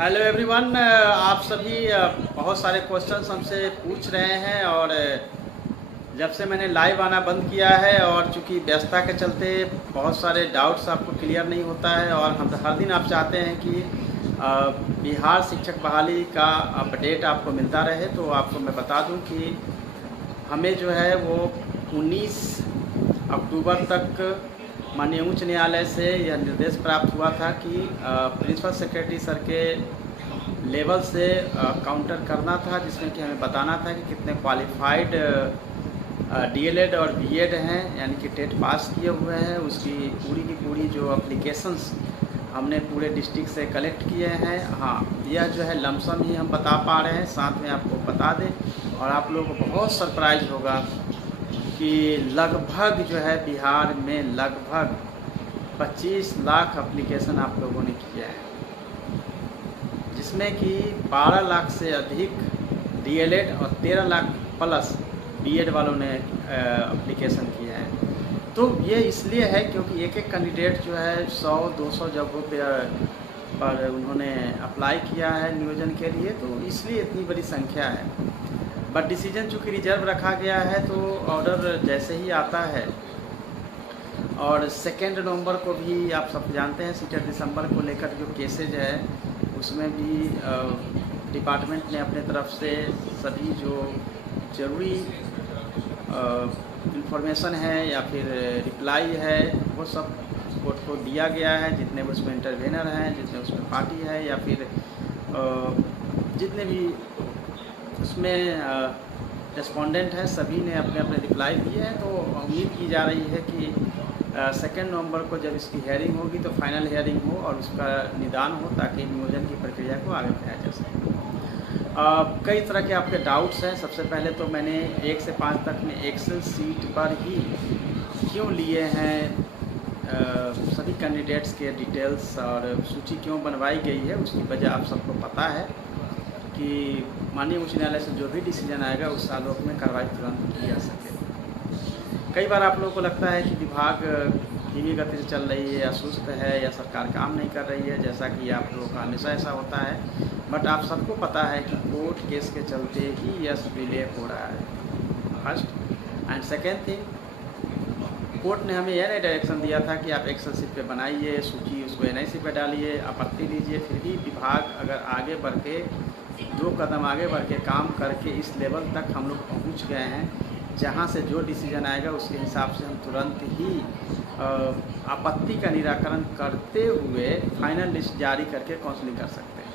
Hello everyone, आप सभी बहुत सारे क्वेश्चंस हमसे पूछ रहे हैं और जब से मैंने लाइव आना बंद किया है और चूंकि व्यस्तता के चलते बहुत सारे डाउट्स आपको क्लियर नहीं होता है और हम हर दिन आप चाहते हैं कि बिहार शिक्षक बहाली का अपडेट आपको मिलता रहे। तो आपको मैं बता दूं कि हमें जो है वो 19 अक्टूबर तक माननीय उच्च न्यायालय से यह निर्देश प्राप्त हुआ था कि प्रिंसिपल सेक्रेटरी सर के लेवल से काउंटर करना था, जिसमें कि हमें बताना था कि कितने क्वालिफाइड डीएलएड और बीएड हैं, यानी कि टेट पास किए हुए हैं। उसकी पूरी की पूरी जो एप्लीकेशंस हमने पूरे डिस्ट्रिक्ट से कलेक्ट किए हैं। हाँ, यह जो है लमसम ही हम बता पा रहे हैं, साथ में आपको बता दें और आप लोगों को बहुत सरप्राइज होगा कि लगभग जो है बिहार में लगभग 25 लाख एप्लीकेशन आप लोगों ने किया है, जिसमें कि 12 लाख से अधिक डीएलएड और 13 लाख प्लस बीएड वालों ने एप्लीकेशन किया है। तो ये इसलिए है क्योंकि एक एक कैंडिडेट जो है 100-200 जगहों पर उन्होंने अप्लाई किया है नियोजन के लिए, तो इसलिए इतनी बड़ी संख्या है। बट डिसीजन चूँकि रिजर्व रखा गया है तो ऑर्डर जैसे ही आता है, और 2 नवंबर को भी आप सब जानते हैं सीटेट दिसंबर को लेकर जो केसेज है उसमें भी डिपार्टमेंट ने अपने तरफ से सभी जो ज़रूरी इंफॉर्मेशन है या फिर रिप्लाई है वो सब कोर्ट को दिया गया है। जितने भी उसमें इंटरवेनर हैं, जितने उसमें पार्टी है या फिर जितने भी उसमें रेस्पोंडेंट हैं, सभी ने अपने अपने रिप्लाई दिए हैं। तो उम्मीद की जा रही है कि 2 नवंबर को जब इसकी हेयरिंग होगी तो फाइनल हेयरिंग हो और उसका निदान हो, ताकि नियोजन की प्रक्रिया को आगे बढ़ाया जा सके। कई तरह के आपके डाउट्स हैं। सबसे पहले तो मैंने 1 से 5 तक में एक्सेल सीट पर ही क्यों लिए हैं सभी कैंडिडेट्स के डिटेल्स और सूची क्यों बनवाई गई है, उसकी वजह आप सबको पता है कि माननीय उच्च न्यायालय से जो भी डिसीजन आएगा उस आलोक में कार्रवाई तुरंत की जा सके। कई बार आप लोगों को लगता है कि विभाग धीमी गति से चल रही है या सुस्त है या सरकार काम नहीं कर रही है, जैसा कि आप लोगों का हमेशा ऐसा होता है। बट आप सबको पता है कि कोर्ट केस के चलते ही यह डिले हो रहा है, first. And second thing, court ने हमें यह नहीं डायरेक्शन दिया था कि आप एक्सेल शीट पे बनाइए सूची, उसको एनआईसी पे डालिए, आपत्ति लीजिए। फिर भी विभाग अगर आगे बढ़ के 2 कदम आगे बढ़ के काम करके इस लेवल तक हम लोग पहुँच गए हैं, जहाँ से जो डिसीजन आएगा उसके हिसाब से हम तुरंत ही आपत्ति का निराकरण करते हुए फाइनल लिस्ट जारी करके काउंसलिंग कर सकते हैं।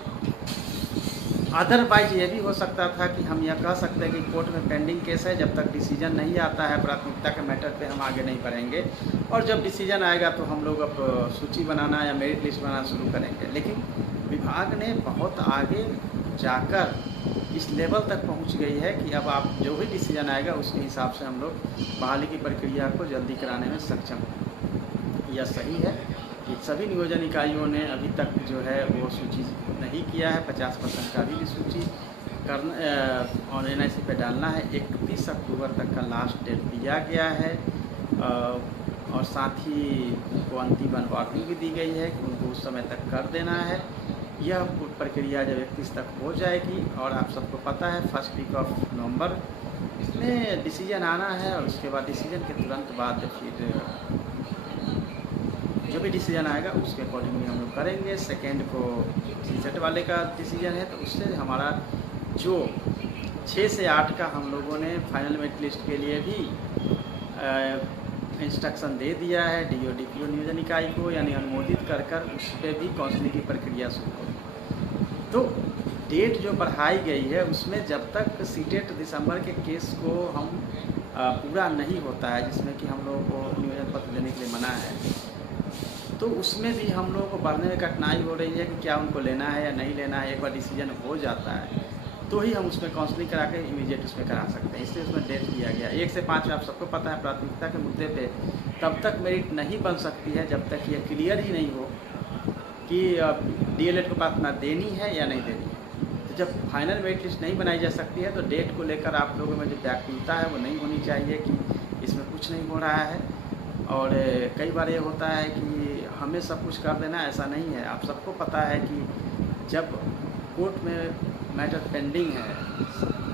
अदरवाइज ये भी हो सकता था कि हम यह कह सकते हैं कि कोर्ट में पेंडिंग केस है, जब तक डिसीजन नहीं आता है प्राथमिकता के मैटर पे हम आगे नहीं बढ़ेंगे, और जब डिसीजन आएगा तो हम लोग अब सूची बनाना या मेरिट लिस्ट बनाना शुरू करेंगे। लेकिन विभाग ने बहुत आगे जाकर इस लेवल तक पहुंच गई है कि अब आप जो भी डिसीजन आएगा उसके हिसाब से हम लोग बहाली की प्रक्रिया को जल्दी कराने में सक्षम हैं। यह सही है कि सभी नियोजन इकाइयों ने अभी तक जो है वो सूची नहीं किया है। 50% का भी सूची करना और एनआईसी पे डालना है। 31 अक्टूबर तक का लास्ट डेट दिया गया है और साथ ही उनको अंतिम वार्निंग भी दी गई है कि उनको उस समय तक कर देना है। यह प्रक्रिया जब 31 तक हो जाएगी और आप सबको पता है 1 वीक ऑफ नवंबर इसमें डिसीजन आना है, और उसके बाद डिसीजन के तुरंत बाद फिर जो भी डिसीजन आएगा उसके अकॉर्डिंगली हम लोग करेंगे। 2 को सीसेट वाले का डिसीजन है, तो उससे हमारा जो 6 से 8 का हम लोगों ने फाइनल मेरिट लिस्ट के लिए भी इंस्ट्रक्शन दे दिया है डीओ डीपीओ नियोजन इकाई को, यानी अनुमोदित कर उस पर भी काउंसलिंग की प्रक्रिया शुरू हो। तो डेट जो बढ़ाई गई है उसमें जब तक सीटेट दिसंबर के केस को हम पूरा नहीं होता है, जिसमें कि हम लोगों को नियोजन पत्र देने के लिए मना है, तो उसमें भी हम लोगों को बढ़ने में कठिनाई हो रही है कि क्या उनको लेना है या नहीं लेना है। एक बार डिसीजन हो जाता है तो ही हम उसमें काउंसलिंग करा के इमीडिएट उसमें करा सकते हैं, इसलिए उसमें डेट दिया गया। 1 से 5 आप सबको पता है प्राथमिकता के मुद्दे पे तब तक मेरिट नहीं बन सकती है जब तक ये क्लियर ही नहीं हो कि डीएलएड को प्रार्थना देनी है या नहीं देनी है। तो जब फाइनल मेरिट लिस्ट नहीं बनाई जा सकती है तो डेट को लेकर आप लोगों में जो व्याकुलता है वो नहीं होनी चाहिए कि इसमें कुछ नहीं हो रहा है। और कई बार ये होता है कि हमें सब कुछ कर देना, ऐसा नहीं है। आप सबको पता है कि जब कोर्ट में मैटर पेंडिंग है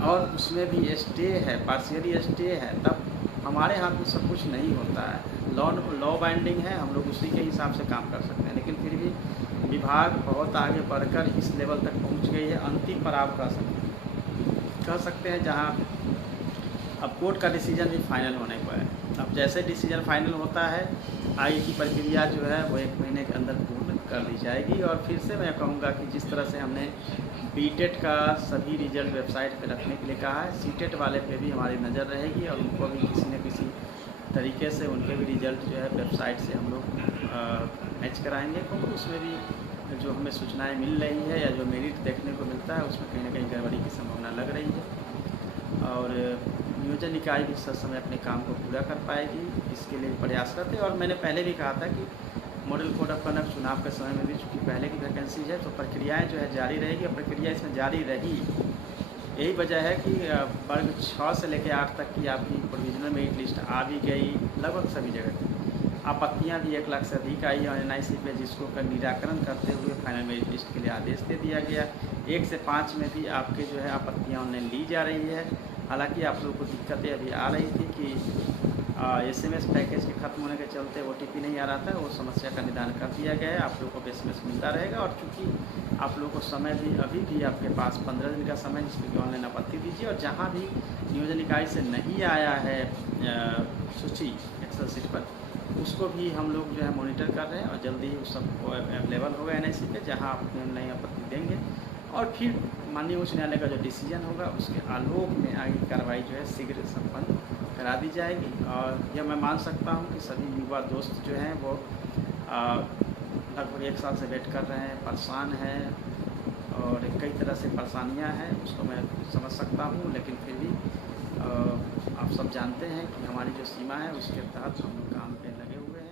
और उसमें भी स्टे है, पार्शियली स्टे है, तब हमारे हाथ में सब कुछ नहीं होता है। लॉ बाइंडिंग है, हम लोग उसी के हिसाब से काम कर सकते हैं, लेकिन फिर भी विभाग बहुत आगे बढ़कर इस लेवल तक पहुंच गई है, अंतिम पर आप कह सकते हैं, जहां अब कोर्ट का डिसीजन भी फाइनल होने को है। अब जैसे डिसीजन फाइनल होता है, आगे की प्रक्रिया जो है वो 1 महीने के अंदर पूर्ण कर ली जाएगी। और फिर से मैं कहूँगा कि जिस तरह से हमने बीटेट का सभी रिजल्ट वेबसाइट पे रखने के लिए कहा है, सीटेट वाले पे भी हमारी नज़र रहेगी और उनको भी किसी न किसी तरीके से उनके भी रिजल्ट जो है वेबसाइट से हम लोग मैच कराएंगे, क्योंकि उसमें भी जो हमें सूचनाएं मिल रही है या जो मेरिट देखने को मिलता है उसमें कहीं ना कहीं गड़बड़ी की संभावना लग रही है। और नियोजन इकाई भी समय अपने काम को पूरा कर पाएगी, इसके लिए प्रयासरत है। और मैंने पहले भी कहा था कि मॉडल कोड ऑफ कंडक्ट चुनाव के समय में भी चूँकि पहले की वैकेंसी है, तो प्रक्रियाएं जो है जारी रहेगी और प्रक्रिया इसमें जारी रही। यही वजह है कि वर्ग 6 से लेकर 8 तक की आपकी प्रोविजनल मेरिट लिस्ट आ भी गई लगभग सभी जगह। आपत्तियां भी 1 लाख से अधिक आई और NIC पे, जिसको का निराकरण करते हुए फाइनल मेरिट लिस्ट के लिए आदेश दे दिया गया। 1 से 5 में भी आपके जो है आपत्तियां ऑनलाइन ली जा रही है। हालांकि आप लोगों को दिक्कतें अभी आ रही थी कि SMS पैकेज के ख़त्म होने के चलते OTP नहीं आ रहा था, वो समस्या का निदान कर दिया गया है। आप लोगों को SMS मिलता रहेगा। और चूँकि आप लोगों को समय भी अभी भी आपके पास 15 दिन का समय, जिसमें कि ऑनलाइन आपत्ति दीजिए। और जहाँ भी नियोजन इकाई से नहीं आया है सूची एक्सेल शीट पर, उसको भी हम लोग जो है मॉनिटर कर रहे हैं और जल्दी ही उस सबको अवेलेबल होगा NIC पे, जहाँ आप ऑनलाइन आपत्ति देंगे और फिर माननीय उच्च न्यायालय का जो डिसीजन होगा उसके आलोक में आगे कार्रवाई जो है शीघ्र संपन्न करा दी जाएगी। और यह मैं मान सकता हूँ कि सभी युवा दोस्त जो हैं वो लगभग 1 साल से वेट कर रहे हैं, परेशान हैं और कई तरह से परेशानियाँ हैं, उसको मैं समझ सकता हूँ। लेकिन फिर भी आप सब जानते हैं कि हमारी जो सीमा है उसके तहत हम लोग काम पे लगे हुए हैं।